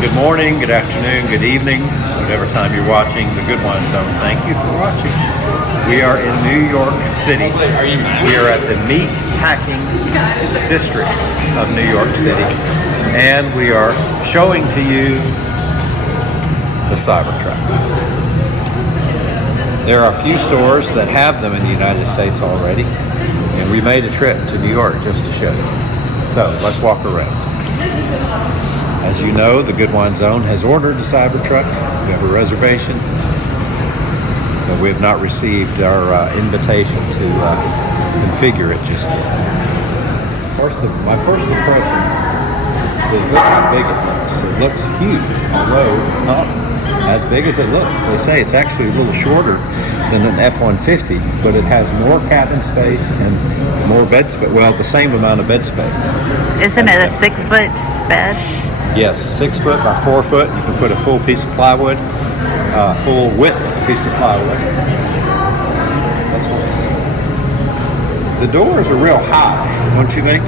Good morning, good afternoon, good evening, whatever time you're watching the Good Wine Zone. Thank you for watching. We are in New York City. We are at the Meat Packing District of New York City, and we are showing to you the CyberTruck. There are a few stores that have them in the United States already, and we made a trip to New York just to show you. So let's walk around. As you know, the Good Wine Zone has ordered the CyberTruck. We have a reservation, but we have not received our invitation to configure it just yet. My first impressions is look how big it looks. It looks huge, although it's not as big as it looks. They say it's actually a little shorter than an F-150, but it has more cabin space and more bed space. Well, the same amount of bed space. Isn't it a 6-foot bed? Yes, 6 foot by 4 foot. You can put a full piece of plywood, full width piece of plywood. That's what. The doors are real high, don't you think?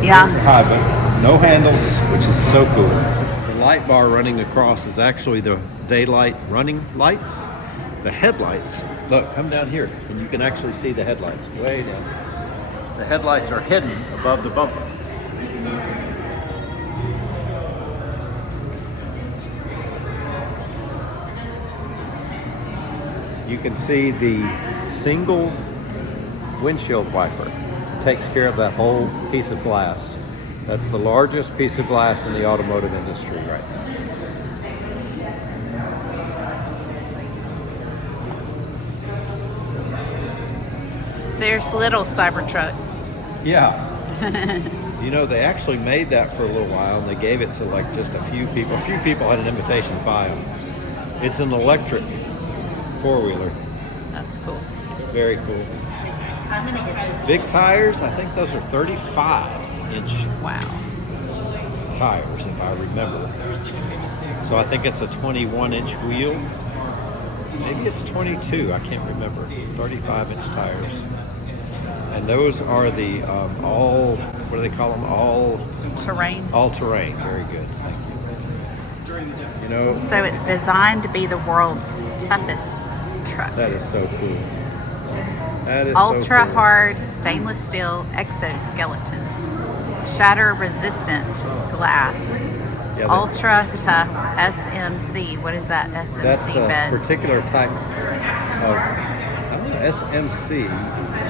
Yeah. The doors are high, but no handles, which is so cool. The light bar running across is actually the daylight running lights. The headlights, look, come down here, and you can actually see the headlights way down. The headlights are hidden above the bumper. You can see the single windshield wiper takes care of that whole piece of glass. That's the largest piece of glass in the automotive industry right now. There's little Cybertruck. Yeah. You know, they actually made that for a little while, and they gave it to like just a few people. A few people had an invitation to buy them. It's an electric four-wheeler. That's cool. Very cool. Big tires, I think those are 35-inch Wow. tires, if I remember. So I think it's a 21-inch wheel. Maybe it's 22, I can't remember. 35-inch tires. And those are the what do they call them? Terrain. All-terrain. Very good, thank you. You know, So it's designed to be the world's toughest truck. that is so cool. That is Ultra so cool. hard stainless steel exoskeleton. Shatter resistant glass. Yeah, Ultra tough SMC. What is that SMC that's the bed? particular type of, I don't know, SMC.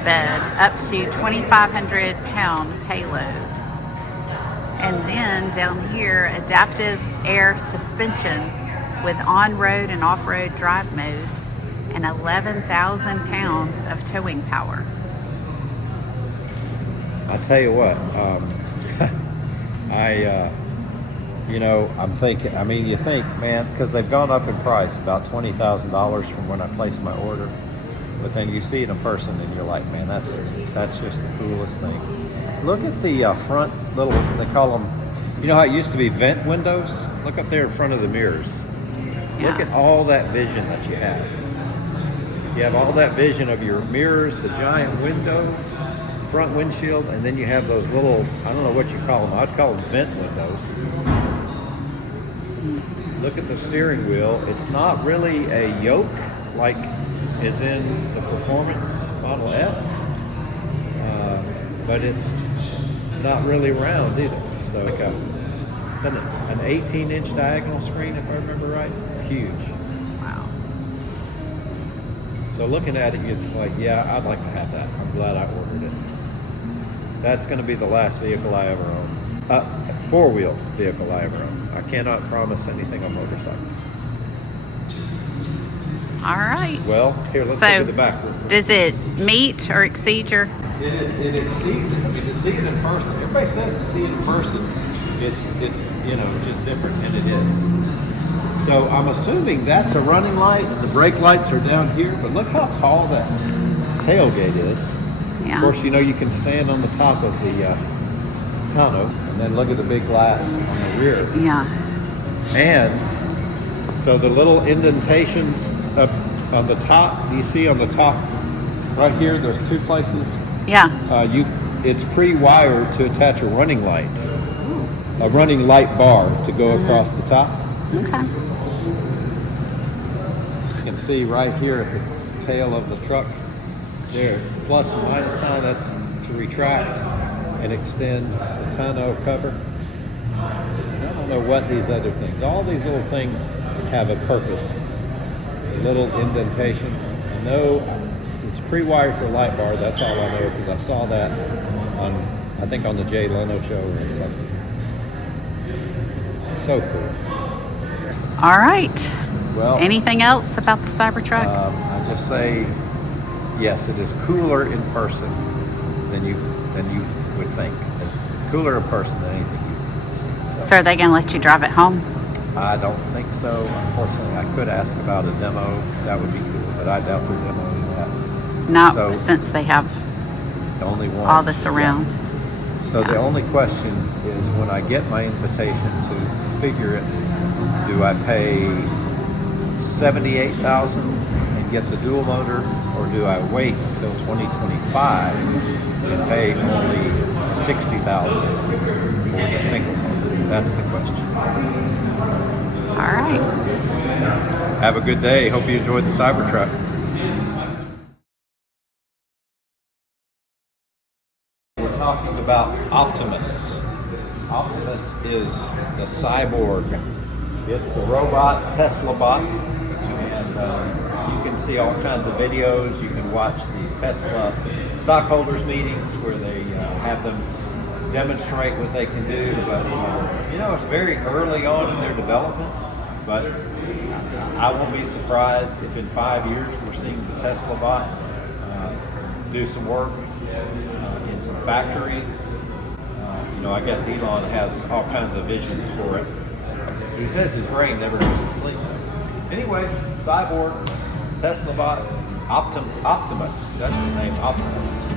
Bed up to 2,500 pound payload. And then down here, adaptive air suspension with on-road and off-road drive modes and 11,000 pounds of towing power. I tell you what, I'm thinking, you think, man, because they've gone up in price about $20,000 from when I placed my order. But then you see it in person and you're like, man, that's just the coolest thing. Look at the front little, they call them, you know how it used to be vent windows? Look up there in front of the mirrors. Yeah. Look at all that vision that you have. You have all that vision of your mirrors, the giant window, front windshield, and then you have those little, I don't know what you call them, I'd call them vent windows. Look at the steering wheel. It's not really a yoke like is in the Performance Model S, but it's not really round either. So it's an 18-inch diagonal screen, if I remember right. It's huge. Wow. So looking at it, you're like, yeah, I'd like to have that. I'm glad I ordered it. That's going to be the last vehicle I ever own. Four-wheel vehicle I ever own. I cannot promise anything on motorcycles. All right. Well, here, let's So, look at the back. does it meet or exceed your? It exceeds it. To see it in person. Everybody says to see it in person, it's just different, and it is. So I'm assuming that's a running light. The brake lights are down here, but look how tall that tailgate is. Yeah. Of course, you can stand on the top of the tonneau, and then look at the big glass on the rear. Yeah. And so the little indentations up on the top, you see on the top right here, there's two places. Yeah. It's pre-wired to attach a running light. a running light bar to go across the top. Okay. You can see right here at the tail of the truck, there's plus and minus sign. That's to retract and extend the tonneau cover. I don't know what these other things. All these little things have a purpose. Little indentations. I know it's pre-wired for a light bar. That's all I know because I saw that on, I think, on the Jay Leno show or something. So cool. All right. Well, anything else about the Cybertruck? I just say, yes, it is cooler in person than you would think. Cooler in person than anything you've seen. So are they going to let you drive it home? I don't think so. Unfortunately, I could ask about a demo. That would be cool, but I doubt they're demoing that. Not since they have The only one. all this around. So the only question is, when I get my invitation to configure it, do I pay $78,000 and get the dual motor, or do I wait until 2025 and pay only $60,000 for the single motor? That's the question. All right. Have a good day. Hope you enjoyed the Cybertruck. We're talking about Optimus. Optimus is the cyborg. It's the robot, Tesla bot. And you can see all kinds of videos. You can watch the Tesla stockholders meetings where they have them demonstrate what they can do. But it's very early on in their development. But I won't be surprised if in 5 years we're seeing the Tesla bot do some work in some factories. I guess Elon has all kinds of visions for it. He says his brain never goes to sleep. Anyway, cyborg, Tesla bot, Optimus, that's his name, Optimus.